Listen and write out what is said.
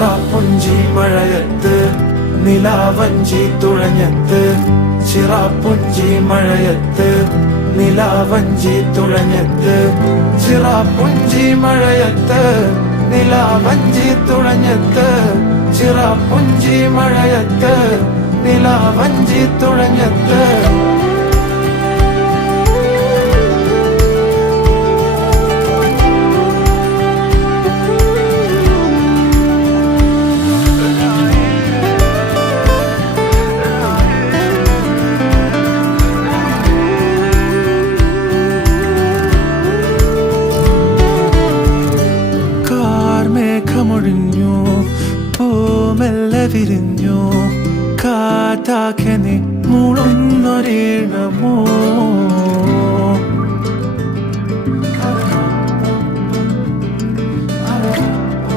ചിറാപ്പുഞ്ചി മഴയത്ത് നിലാവഞ്ചി തുഴഞ്ഞത്ത് ചിറാപ്പുഞ്ചി മഴയത്ത് നിലാവഞ്ചി തുഴഞ്ഞത്ത് ചിറാപ്പുഞ്ചി മഴയത്ത് നിലാവഞ്ചി തുഴഞ്ഞത്ത് ചിറാപ്പുഞ്ചി മഴയത്ത് നിലാവഞ്ചി തുഴഞ്ഞത്ത് മേഘമൊഴിഞ്ഞു പൂമെല്ലെ വിരിഞ്ഞു കാറ്റാകെ നീ മൂളുന്നൊരീണമോ